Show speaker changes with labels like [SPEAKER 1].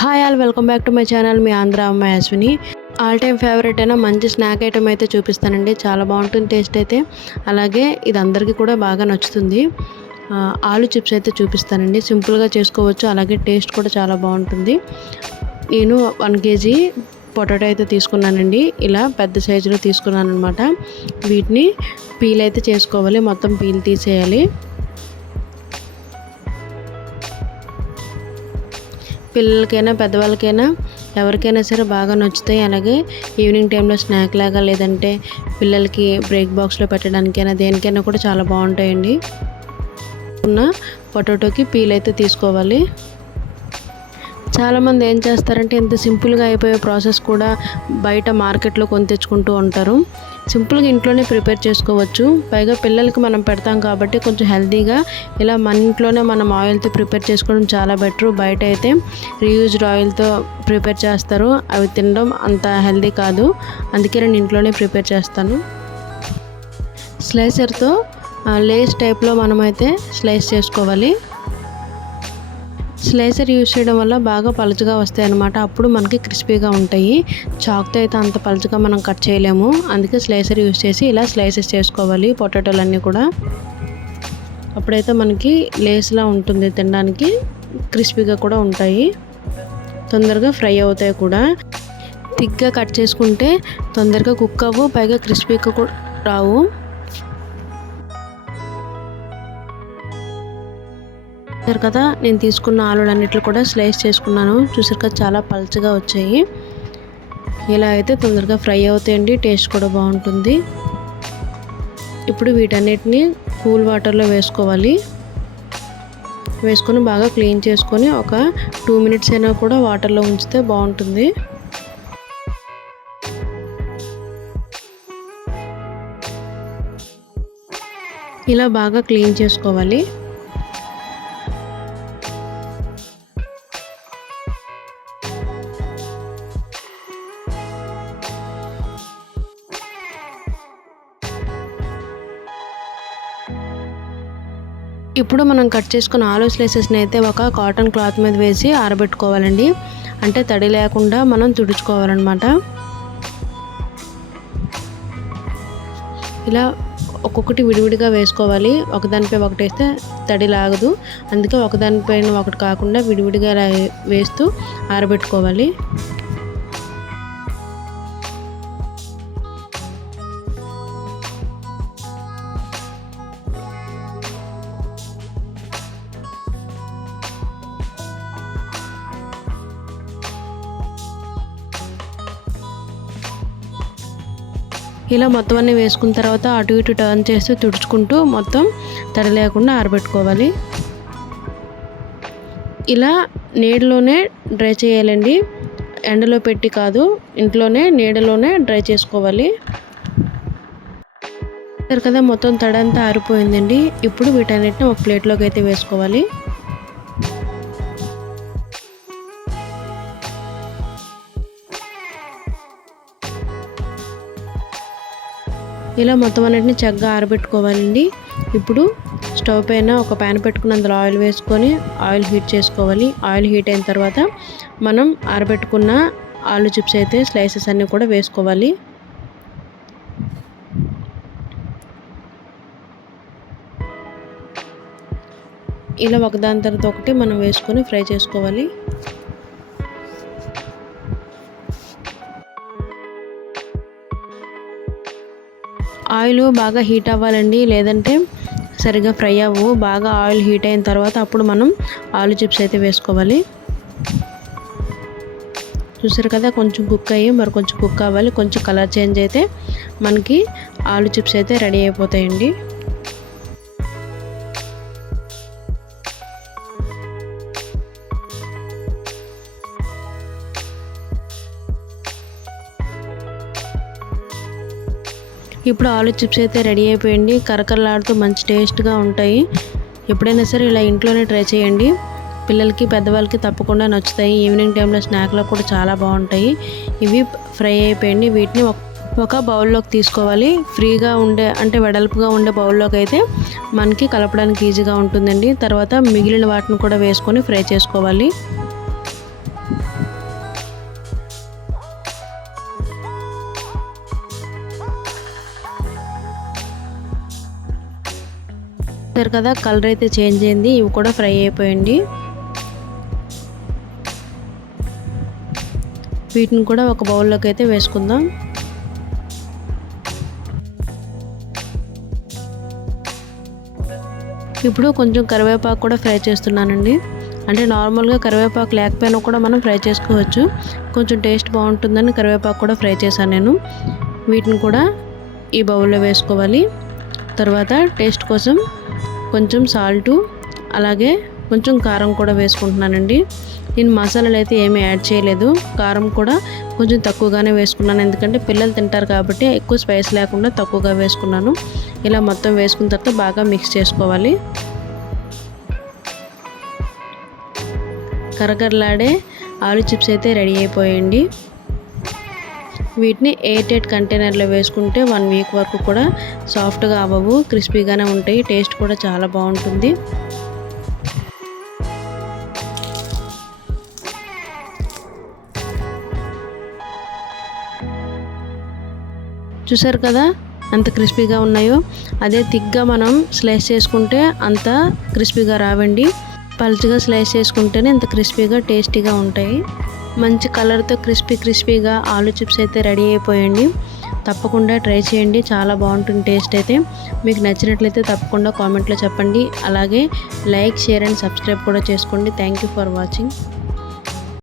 [SPEAKER 1] Hi all welcome back to my channel మీ ఆంధ్ర అమ్మాయి Ashwini. All time favourite అయినా మంచి snack item అయితే చూపిస్తానండి. చాలా బాగుంటుంది టేస్ట్ అయితే. అలాగే ఇది అందరికీ కూడా బాగా నచ్చుతుంది. ఆలు చిప్స్ అయితే చూపిస్తానండి. సింపుల్గా చేసుకోవచ్చు. అలాగే టేస్ట్ కూడా చాలా బాగుంటుంది. నేను వన్ కేజీ పొటాటో అయితే తీసుకున్నానండి. ఇలా పెద్ద సైజులో తీసుకున్నాను అనమాట వీటిని పీల్ అయితే చేసుకోవాలి. మొత్తం పీల్ తీసేయాలి. పిల్లలకైనా పెద్దవాళ్ళకైనా ఎవరికైనా సరే బాగా నచ్చుతాయి. అలాగే ఈవినింగ్ టైంలో స్నాక్ లాగా లేదంటే పిల్లలకి బ్రేక్ బాక్స్లో పెట్టడానికైనా దేనికైనా కూడా చాలా బాగుంటాయండి. ఉన్న పొటాటోకి పీల్ అయితే తీసుకోవాలి. చాలామంది ఏం చేస్తారంటే ఇంత సింపుల్గా అయిపోయే ప్రాసెస్ కూడా బయట మార్కెట్లో కొని తెచ్చుకుంటూ ఉంటారు. సింపుల్గా ఇంట్లోనే ప్రిపేర్ చేసుకోవచ్చు. పైగా పిల్లలకి మనం పెడతాం కాబట్టి కొంచెం హెల్తీగా ఇలా మన ఇంట్లోనే మనం ఆయిల్తో ప్రిపేర్ చేసుకోవడం చాలా బెటర్. బయట అయితే రీయూజ్డ్ ఆయిల్తో ప్రిపేర్ చేస్తారు. అవి తినడం అంత హెల్తీ కాదు. అందుకే నేను ఇంట్లోనే ప్రిపేర్ చేస్తాను. స్లైసర్తో లేస్ టైప్లో మనమైతే స్లైస్ చేసుకోవాలి. స్లైసర్ యూస్ చేయడం వల్ల బాగా పలుచగా వస్తాయి అన్నమాట అప్పుడు మనకి క్రిస్పీగా ఉంటాయి. చాక్తో అయితే అంత పలుచగా మనం కట్ చేయలేము. అందుకే స్లైసర్ యూస్ చేసి ఇలా స్లైసెస్ చేసుకోవాలి పొటాటోలన్నీ కూడా. అప్పుడైతే మనకి లేస్లా ఉంటుంది తినడానికి. క్రిస్పీగా కూడా ఉంటాయి. తొందరగా ఫ్రై అవుతాయి కూడా. థిక్గా కట్ చేసుకుంటే తొందరగా కుక్ అవ్వు పైగా క్రిస్పీగా కూడా రావు. చూసారు కదా నేను తీసుకున్న ఆలులన్నిట్లు కూడా స్లైస్ చేసుకున్నాను. చూసారు కదా చాలా పల్చగా వచ్చాయి. ఇలా అయితే తొందరగా ఫ్రై అవుతాయండి టేస్ట్ కూడా బాగుంటుంది. ఇప్పుడు వీటన్నిటిని కూల్ వాటర్లో వేసుకోవాలి. వేసుకొని బాగా క్లీన్ చేసుకొని ఒక టూ మినిట్స్ అయినా కూడా వాటర్లో ఉంచితే బాగుంటుంది. ఇలా బాగా క్లీన్ చేసుకోవాలి. ఇప్పుడు మనం కట్ చేసుకున్న ఆలు స్లైసెస్ని అయితే ఒక కాటన్ క్లాత్ మీద వేసి ఆరబెట్టుకోవాలండి. అంటే తడి లేకుండా మనం తుడుచుకోవాలన్నమాట. ఇలా ఒక్కొక్కటి విడివిడిగా వేసుకోవాలి. ఒకదానిపై ఒకటి వేస్తే తడి లాగదు. అందుకే ఒకదానిపైన ఒకటి కాకుండా విడివిడిగా వేస్తూ ఆరబెట్టుకోవాలి. ఇలా మొత్తం అన్నీ వేసుకున్న తర్వాత అటు ఇటు టర్న్ చేస్తూ తుడుచుకుంటూ మొత్తం తడి లేకుండా ఆరబెట్టుకోవాలి. ఇలా నీడలోనే డ్రై చేయాలండి. ఎండలో పెట్టి కాదు ఇంట్లోనే నీడలోనే డ్రై చేసుకోవాలి. కదా మొత్తం తడంతా ఆరిపోయిందండి. ఇప్పుడు వీటన్నిటిని ఒక ప్లేట్లోకి అయితే వేసుకోవాలి. ఇలా మొత్తం అన్నిటిని చక్కగా ఆరబెట్టుకోవాలండి. ఇప్పుడు స్టవ్ పైన ఒక ప్యాన్ పెట్టుకుని అందులో ఆయిల్ వేసుకొని ఆయిల్ హీట్ చేసుకోవాలి. ఆయిల్ హీట్ అయిన తర్వాత మనం ఆరబెట్టుకున్న ఆలు చిప్స్ అయితే స్లైసెస్ అన్నీ కూడా వేసుకోవాలి. ఇలా ఒకదాని తర్వాత ఒకటి మనం వేసుకొని ఫ్రై చేసుకోవాలి. ఆయిల్ బాగా హీట్ అవ్వాలండి. లేదంటే సరిగా ఫ్రై అవ్వవు బాగా ఆయిల్ హీట్ అయిన తర్వాత అప్పుడు మనం ఆలు చిప్స్ అయితే వేసుకోవాలి. చూసారు కదా కొంచెం కుక్ అయ్యి మరి కొంచెం కుక్ అవ్వాలి. కొంచెం కలర్ చేంజ్ అయితే మనకి ఆలు చిప్స్ అయితే రెడీ అయిపోతాయండి. ఇప్పుడు ఆలు చిప్స్ అయితే రెడీ అయిపోయింది. కరకరలాడుతూ మంచి టేస్ట్గా ఉంటాయి. ఎప్పుడైనా సరే ఇలా ఇంట్లోనే ట్రై చేయండి. పిల్లలకి పెద్దవాళ్ళకి తప్పకుండా నచ్చుతాయి. ఈవినింగ్ టైంలో స్నాక్లో కూడా చాలా బాగుంటాయి. ఇవి ఫ్రై అయిపోయింది. వీటిని ఒక ఒక బౌల్లోకి తీసుకోవాలి. ఫ్రీగా ఉండే అంటే వెడల్పుగా ఉండే బౌల్లోకి అయితే మనకి కలపడానికి ఈజీగా ఉంటుందండి. తర్వాత మిగిలిన వాటిని కూడా వేసుకొని ఫ్రై చేసుకోవాలి. చూస్తారు కదా కలర్ అయితే చేంజ్ అయింది ఇవి కూడా ఫ్రై అయిపోయింది. వీటిని కూడా ఒక బౌల్లోకి అయితే వేసుకుందాం. ఇప్పుడు కొంచెం కరివేపాకు కూడా ఫ్రై చేస్తున్నానండి. అంటే నార్మల్గా కరివేపాకు లేకపోయినా కూడా మనం ఫ్రై చేసుకోవచ్చు. కొంచెం టేస్ట్ బాగుంటుందని కరివేపాకు కూడా ఫ్రై చేశాను నేను. వీటిని కూడా ఈ బౌల్లో వేసుకోవాలి. తర్వాత టేస్ట్ కోసం కొంచెం సాల్టు అలాగే కొంచెం కారం కూడా వేసుకుంటున్నానండి. నేను మసాలాలు అయితే ఏమీ యాడ్ చేయలేదు. కారం కూడా కొంచెం తక్కువగానే వేసుకున్నాను. ఎందుకంటే పిల్లలు తింటారు కాబట్టి ఎక్కువ స్పైస్ లేకుండా తక్కువగా వేసుకున్నాను. ఇలా మొత్తం వేసుకున్న తర్వాత బాగా మిక్స్ చేసుకోవాలి. కరకరలాడే ఆలు చిప్స్ అయితే రెడీ అయిపోయండి వీటిని ఎయిట్ ఎయిట్ కంటైనర్లో వేసుకుంటే వన్ వీక్ వరకు కూడా సాఫ్ట్గా అవ్వవు క్రిస్పీగానే ఉంటాయి. టేస్ట్ కూడా చాలా బాగుంటుంది. చూసారు కదా ఎంత క్రిస్పీగా ఉన్నాయో? అదే థిక్గా మనం స్లైస్ చేసుకుంటే అంత క్రిస్పీగా రావండి. పలుచగా స్లైస్ చేసుకుంటేనే ఇంత క్రిస్పీగా టేస్టీగా ఉంటాయి. మంచి కలర్తో క్రిస్పీ క్రిస్పీగా ఆలు చిప్స్ అయితే రెడీ అయిపోయండి. తప్పకుండా ట్రై చేయండి. చాలా బాగుంటుంది టేస్ట్ అయితే. మీకు నచ్చినట్లయితే తప్పకుండా కామెంట్లో చెప్పండి. అలాగే లైక్ షేర్ అండ్ సబ్స్క్రైబ్ కూడా చేసుకోండి. Thank you for watching.